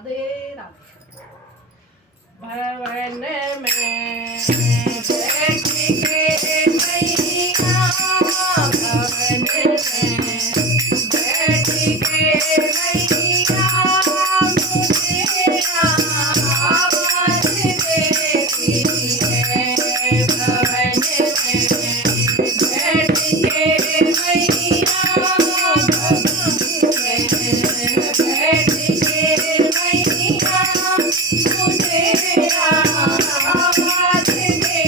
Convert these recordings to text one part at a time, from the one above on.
राधे राधे। भवन में बैठ के मैया, भवन में बैठ के मैया, मुझे आवाज देती है। भवन में बैठ के मैया, भवन में बैठ के मैया, मुझे आवाज देती है। मुझे आवाज देती है।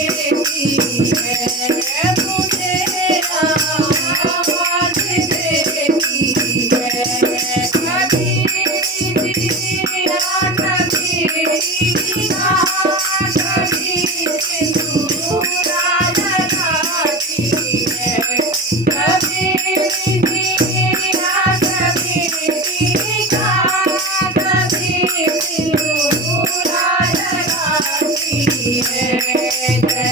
कभी दिया, कभी दिया, कभी सिंदूरा लगाती है। कभी दिया, कभी दिया, कभी सिंदूरा लगाती है।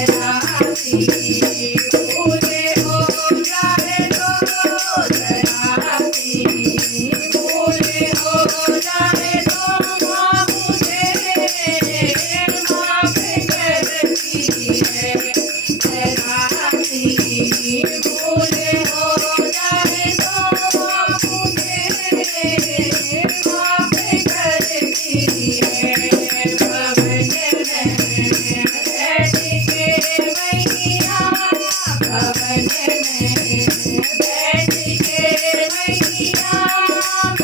जराती भूले हो जाए तो, जराती भूले हो जाए तो, माँ मुझे माफ करती है। जराती भूले हो जाए तो, मुझे माफ करती है। भवन में बैठ के मैया, भवन में बैठ के मैया,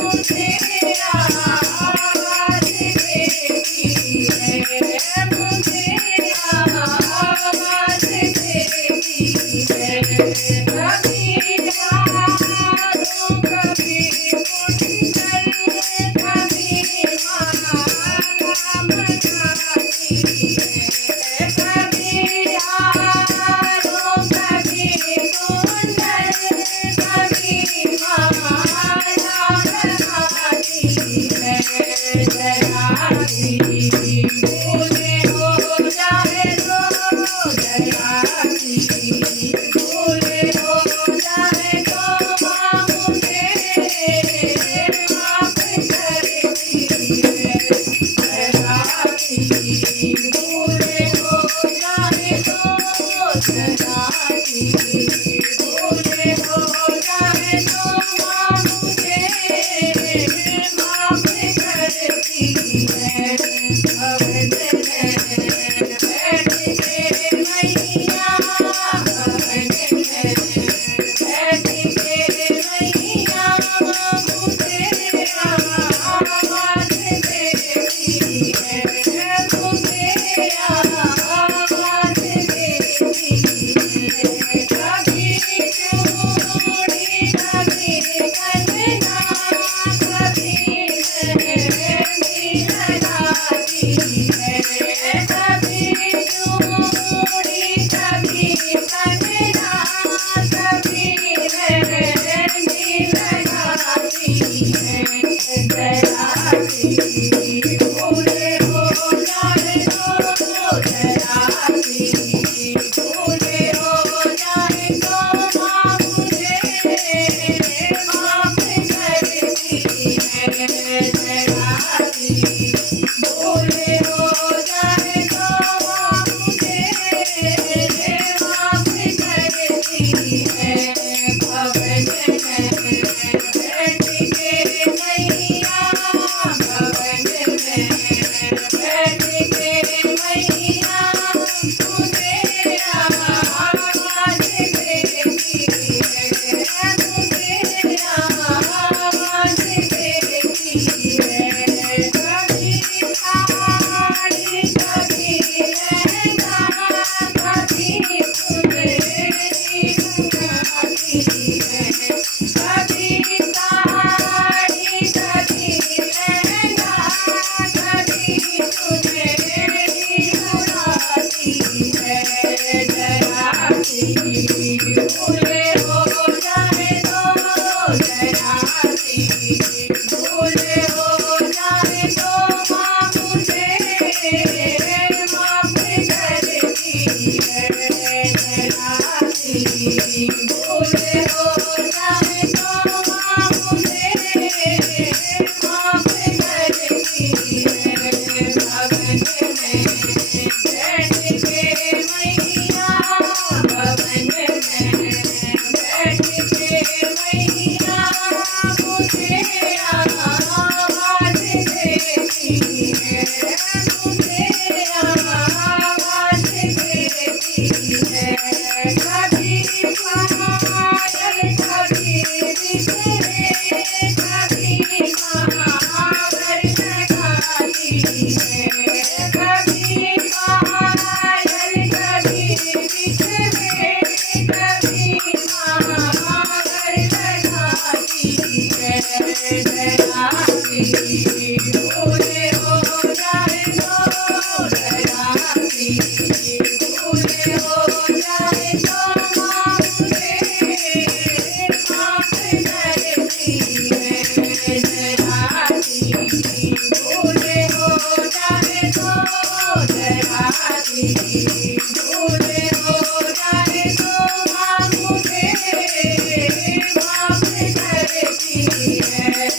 मुझे आवाज देती है। मुझे आवाज देती है। कभी झाड़ू, कभी कुंडल, कभी माला बनाती है। कभी झाड़ू, कभी कुंडल, कभी माला बनाती है। जराती भूले हो जाए तो, जराती भूले हो जाए तो, माँ मुझे माफ करती है। जराती भूले हो जाए तो, जराती भूले हो जाए तो, माँ मुझे माफ करती है। भवन में बैठ के मैया, भवन में बैठ के मैया, मुझे आवाज देती है। मुझे आवाज देती है। कभी चूड़ी, कभी कंगना, कभी मेहंदी लगाती है। कभी चूड़ी, कभी कंगना, कभी मेहंदी लगाती है। जराती भूले हो जाए तो, जराती भूले हो जाए तो, माँ मुझे माफ करती है। जराती भूले हो जाए तो, माँ मुझे माफ करती है। भवन में बैठ के मैया, भूले हो जाए तो डराती भूले हो जाए तो मुझे माफ करती है डराती भूले हो जाए तो डराती भूले हो जाए तो मुझे माफ करती है